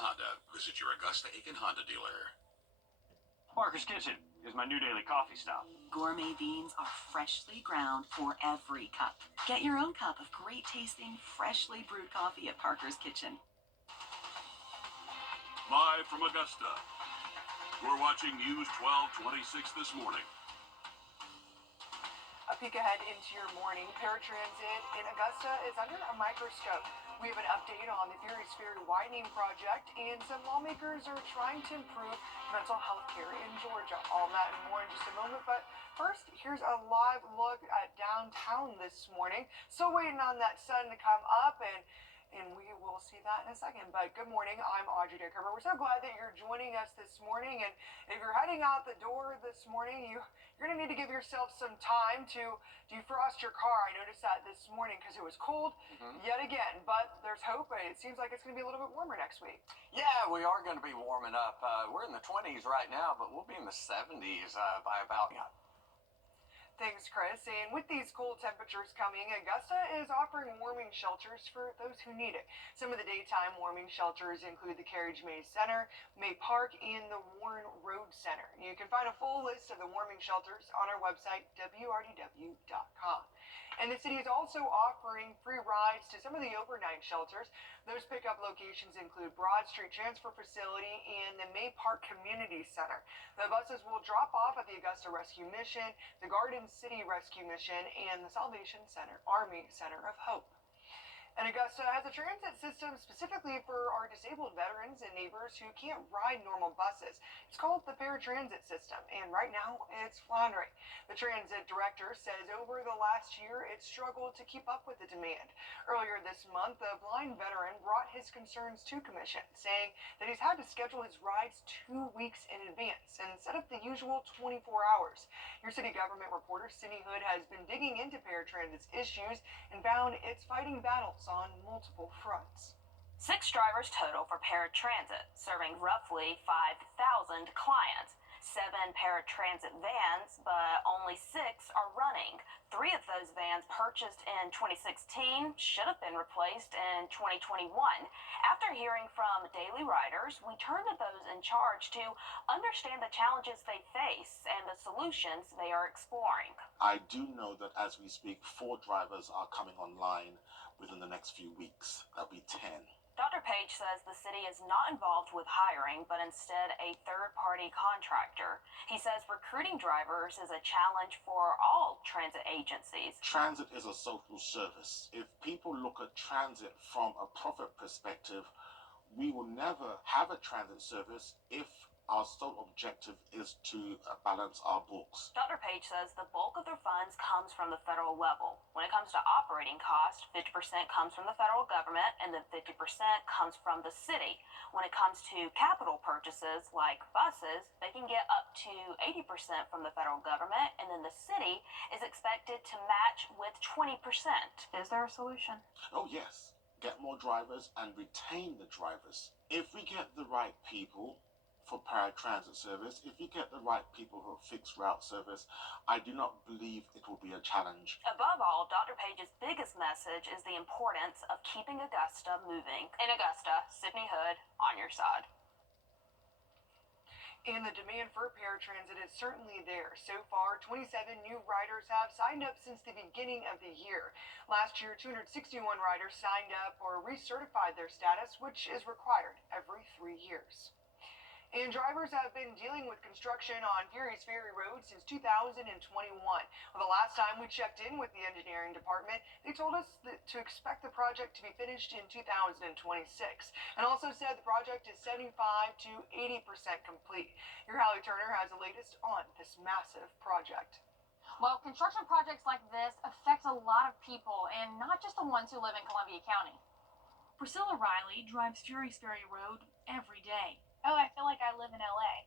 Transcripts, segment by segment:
Honda. Visit your Augusta-Aiken Honda dealer. Parker's Kitchen is my new daily coffee stop. Gourmet beans are freshly ground for every cup. Get your own cup of great tasting, freshly brewed coffee at Parker's Kitchen. Live from Augusta, you're watching News 1226 this morning. A peek ahead into your morning. Paratransit in Augusta is under a microscope. We have an update on the Furious Ferry widening project, and some lawmakers are trying to improve mental health care in Georgia. All that and more in just a moment, but first, here's a live look at downtown this morning. Still waiting on that sun to come up, and we will see that in a second. But good morning, I'm Wrdw. We're so glad that you're joining us this morning, and if you're heading out the door this morning, you're going to need to give yourself some time to defrost your car. I noticed that this morning because it was cold yet again, but there's hope. It seems like it's going to be a little bit warmer next week. Yeah, we are going to be warming up. We're in the 20s right now, but we'll be in the 70s by about... Thanks, Chris. And with these cold temperatures coming, Augusta is offering warming shelters for those who need it. Some of the daytime warming shelters include the Carriage May Center, May Park, and the Warren Road Center. You can find a full list of the warming shelters on our website, wrdw.com. And the city is also offering free rides to some of the overnight shelters. Those pickup locations include Broad Street Transfer Facility and the May Park Community Center. The buses will drop off at the Augusta Rescue Mission, the Garden City Rescue Mission, and the Salvation Center Army Center of Hope. And Augusta has a transit system specifically for our disabled veterans and neighbors who can't ride normal buses. It's called the Paratransit System, and right now it's floundering. The transit director says over the last year it struggled to keep up with the demand. Earlier this month, a blind veteran brought his concerns to Commission, saying that he's had to schedule his rides 2 weeks in advance instead of the usual 24 hours. Your city government reporter, Cindy Hood, has been digging into Paratransit's issues and found it's fighting battles on multiple fronts. 6 drivers total for Paratransit, serving roughly 5,000 clients. 7 paratransit vans, but only 6 are running. 3 of those vans purchased in 2016 should have been replaced in 2021. After hearing from daily riders, we turned to those in charge to understand the challenges they face and the solutions they are exploring. I do know that as we speak, 4 drivers are coming online within the next few weeks. That'll be 10. Dr. Page says the city is not involved with hiring, but instead a third-party contractor. He says recruiting drivers is a challenge for all transit agencies. Transit is a social service. If people look at transit from a profit perspective, we will never have a transit service if our sole objective is to balance our books. Dr. Page says the bulk of their funds comes from the federal level. When it comes to operating costs, 50% comes from the federal government and then 50% comes from the city. When it comes to capital purchases like buses, they can get up to 80% from the federal government, and then the city is expected to match with 20%. Is there a solution? Oh yes, get more drivers and retain the drivers. If we get the right people for paratransit service, if you get the right people who have fixed route service, I do not believe it will be a challenge. Above all, Dr. Page's biggest message is the importance of keeping Augusta moving. In Augusta, Sydney Hood, on your side. And the demand for paratransit is certainly there. So far, 27 new riders have signed up since the beginning of the year. Last year, 261 riders signed up or recertified their status, which is required every 3 years. And drivers have been dealing with construction on Furious Ferry Road since 2021. Well, the last time we checked in with the engineering department, they told us to expect the project to be finished in 2026, and also said the project is 75 to 80% complete. Your Hallie Turner has the latest on this massive project. Well, construction projects like this affect a lot of people, and not just the ones who live in Columbia County. Priscilla Riley drives Furious Ferry Road every day. Oh, I feel like I live in LA.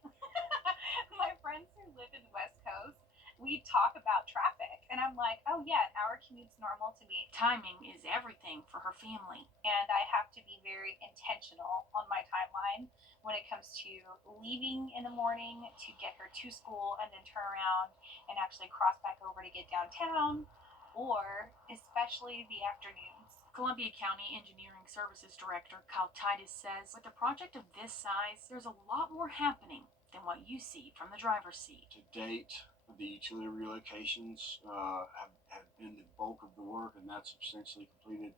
My friends who live in the West Coast, we talk about traffic, and I'm like, oh yeah, an hour commute's normal to me. Timing is everything for her family. And I have to be very intentional on my timeline when it comes to leaving in the morning to get her to school and then turn around and actually cross back over to get downtown, or especially the afternoons. Columbia County Engineering Services Director Kyle Titus says with a project of this size, there's a lot more happening than what you see from the driver's seat. To date, the utility relocations have been the bulk of the work, and that's substantially completed.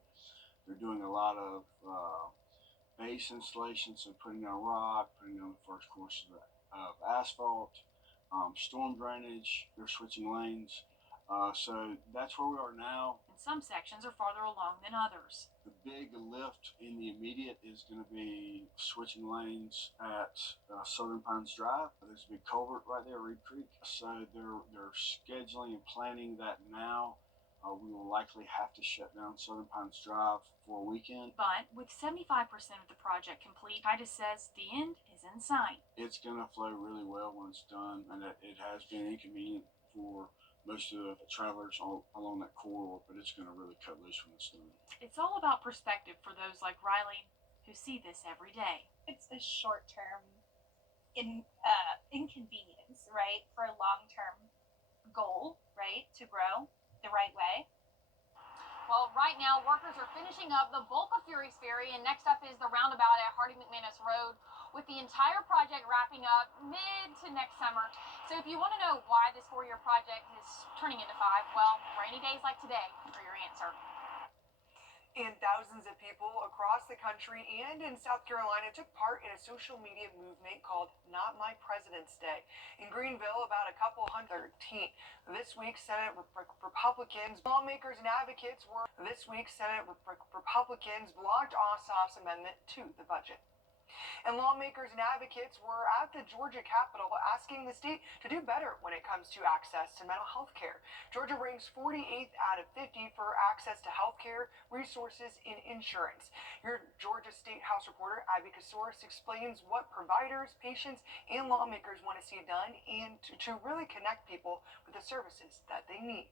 They're doing a lot of base installation, so putting down rock, putting down the first course of asphalt, storm drainage. They're switching lanes. So that's where we are now. And some sections are farther along than others. The big lift in the immediate is going to be switching lanes at Southern Pines Drive. There's a big culvert right there, Reed Creek. So they're scheduling and planning that now. We will likely have to shut down Southern Pines Drive for a weekend. But with 75% of the project complete, Titus says the end is in sight. It's going to flow really well when it's done, and it has been inconvenient for most of the travelers along that corridor, but it's going to really cut loose when it's done. It's all about perspective for those like Riley who see this every day. It's a short-term inconvenience, right, for a long-term goal, right, to grow the right way. Well, right now, workers are finishing up the bulk of Fury's Ferry, and next up is the roundabout at Hardy McManus Road, with the entire project wrapping up mid to next summer. So if you want to know why this 4-year project is turning into 5, well, rainy days like today are your answer. And thousands of people across the country and in South Carolina took part in a social media movement called Not My President's Day. In Greenville, about a couple 113. This week, Senate Republicans, lawmakers, and advocates blocked Ossoff's amendment to the budget. And lawmakers and advocates were at the Georgia Capitol asking the state to do better when it comes to access to mental health care. Georgia ranks 48th out of 50 for access to health care, resources, and insurance. Your Georgia State House reporter, Abby Kasoris, explains what providers, patients, and lawmakers want to see done and to really connect people with the services that they need.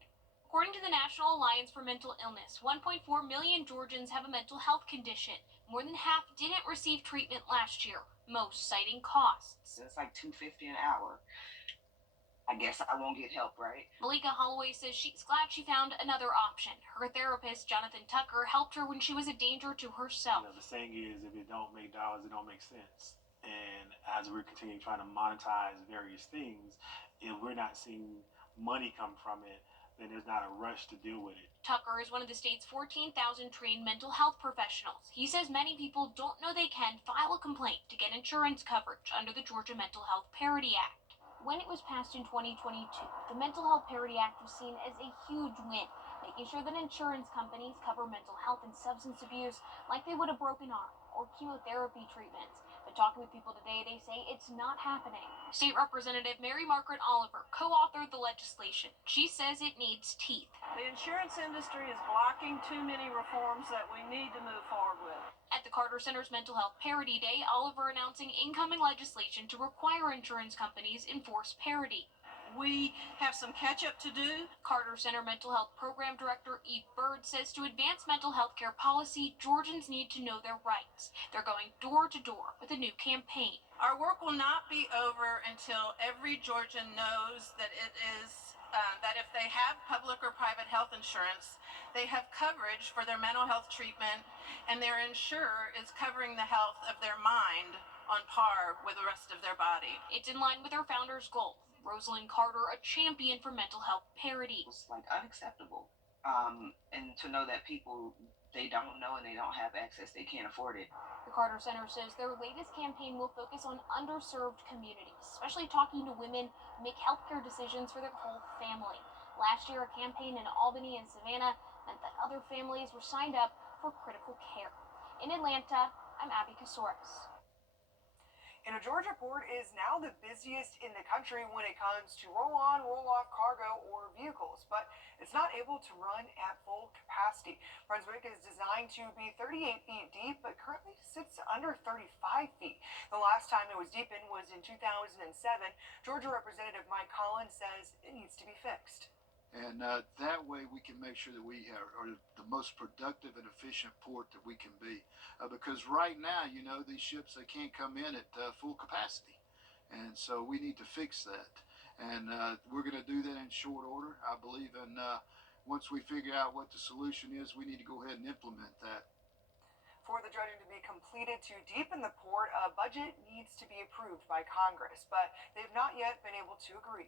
According to the National Alliance for Mental Illness, 1.4 million Georgians have a mental health condition. More than half didn't receive treatment last year, most citing costs. It's like $250 an hour. I guess I won't get help, right? Malika Holloway says she's glad she found another option. Her therapist, Jonathan Tucker, helped her when she was a danger to herself. The saying is, if it don't make dollars, it don't make sense. And as we're continuing trying to monetize various things, if we're not seeing money come from it, then there's not a rush to deal with it. Tucker is one of the state's 14,000 trained mental health professionals. He says many people don't know they can file a complaint to get insurance coverage under the Georgia Mental Health Parity Act. When it was passed in 2022, the Mental Health Parity Act was seen as a huge win, making sure that insurance companies cover mental health and substance abuse like they would a broken arm or chemotherapy treatments. But talking with people today, they say it's not happening. State Representative Mary Margaret Oliver co-authored the legislation. She says it needs teeth. The insurance industry is blocking too many reforms that we need to move forward with. At the Carter Center's Mental Health Parity Day, Oliver announcing incoming legislation to require insurance companies enforce parity. We have some catch-up to do. Carter Center Mental Health Program Director Eve Bird says to advance mental health care policy, Georgians need to know their rights. They're going door to door with a new campaign. Our work will not be over until every Georgian knows that it is that if they have public or private health insurance, they have coverage for their mental health treatment, and their insurer is covering the health of their mind on par with the rest of their body. It's in line with her founder's goal. Rosalind Carter, a champion for mental health parity. It's like unacceptable. And to know that people, they don't know and they don't have access, they can't afford it. The Carter Center says their latest campaign will focus on underserved communities, especially talking to women who make healthcare decisions for their whole family. Last year, a campaign in Albany and Savannah meant that other families were signed up for critical care. In Atlanta, I'm Abby Kasoris. And a Georgia port is now the busiest in the country when it comes to roll-on, roll-off cargo or vehicles, but it's not able to run at full capacity. Brunswick is designed to be 38 feet deep, but currently sits under 35 feet. The last time it was deepened was in 2007. Georgia Representative Mike Collins says it needs to be fixed. And that way we can make sure that we are the most productive and efficient port that we can be. Because right now, these ships, they can't come in at full capacity. And so we need to fix that. And we're going to do that in short order. I believe in once we figure out what the solution is, we need to go ahead and implement that. For the dredging to be completed to deepen the port, a budget needs to be approved by Congress, but they've not yet been able to agree.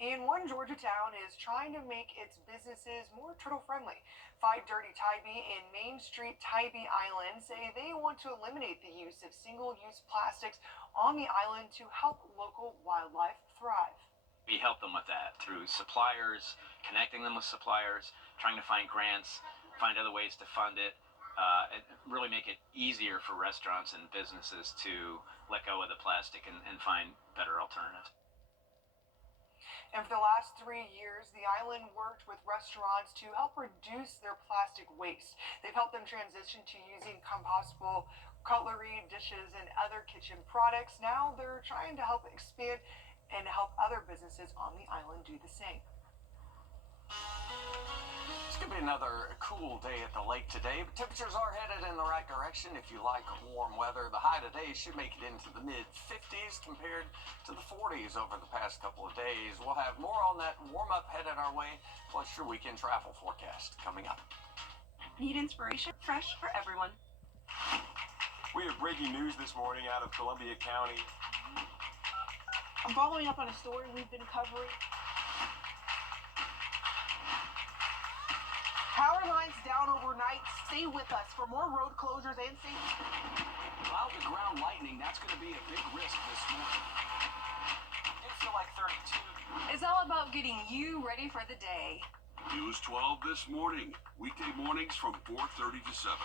And one Georgia town is trying to make its businesses more turtle-friendly. Five Dirty Tybee and Main Street Tybee Island say they want to eliminate the use of single-use plastics on the island to help local wildlife thrive. We help them with that through suppliers, connecting them with suppliers, trying to find grants, find other ways to fund it, and really make it easier for restaurants and businesses to let go of the plastic and find better alternatives. And for the last 3 years, the island worked with restaurants to help reduce their plastic waste. They've helped them transition to using compostable cutlery, dishes, and other kitchen products. Now they're trying to help expand and help other businesses on the island do the same. It's going to be another cool day at the lake today, but temperatures are headed in the right direction if you like warm weather. The high today should make it into the mid-50s compared to the 40s over the past couple of days. We'll have more on that warm-up headed our way, plus your weekend travel forecast coming up. Need inspiration? Fresh for everyone. We have breaking news this morning out of Columbia County. I'm following up on a story we've been covering. Power lines down overnight. Stay with us for more road closures and safety. Cloud to ground lightning, that's going to be a big risk this morning. It feel like 32. It's all about getting you ready for the day. News 12 this morning. Weekday mornings from 4:30 to 7.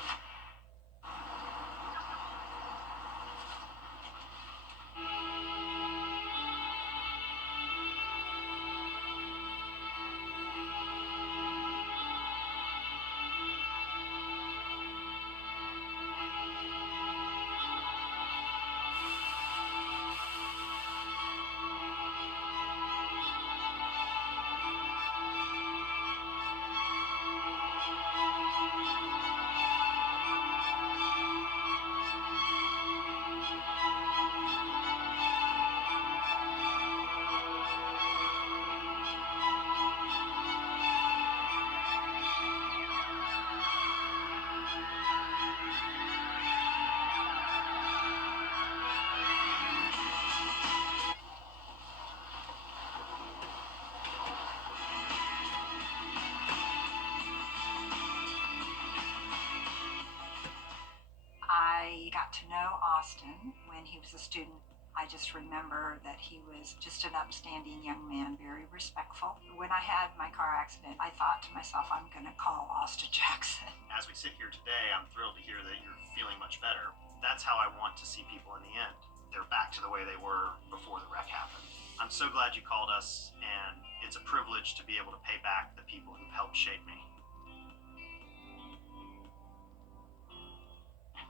I got to know Austin when he was a student. I just remember that he was just an upstanding young man, very respectful. When I had my car accident, I thought to myself, I'm going to call Austin Jackson. As we sit here today, I'm thrilled to hear that you're feeling much better. That's how I want to see people in the end. They're back to the way they were before the wreck happened. I'm so glad you called us, and it's a privilege to be able to pay back the people who've helped shape me.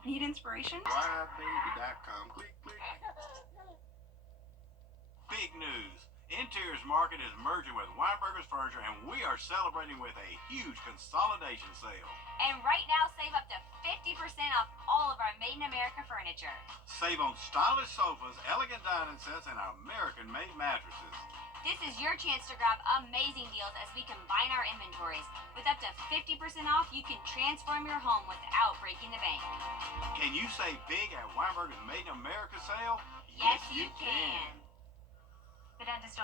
Need inspiration? WireBaby.com. Click, click. Big news. Interiors Market is merging with Weinberger's Furniture, and we are celebrating with a huge consolidation sale. And right now, save up to 50% off all of our Made in America furniture. Save on stylish sofas, elegant dining sets, and American-made mattresses. This is your chance to grab amazing deals as we combine our inventories. With up to 50% off, you can transform your home without breaking the bank. Can you save big at Weinberger's Made in America sale? Yes, you can. The dentist will be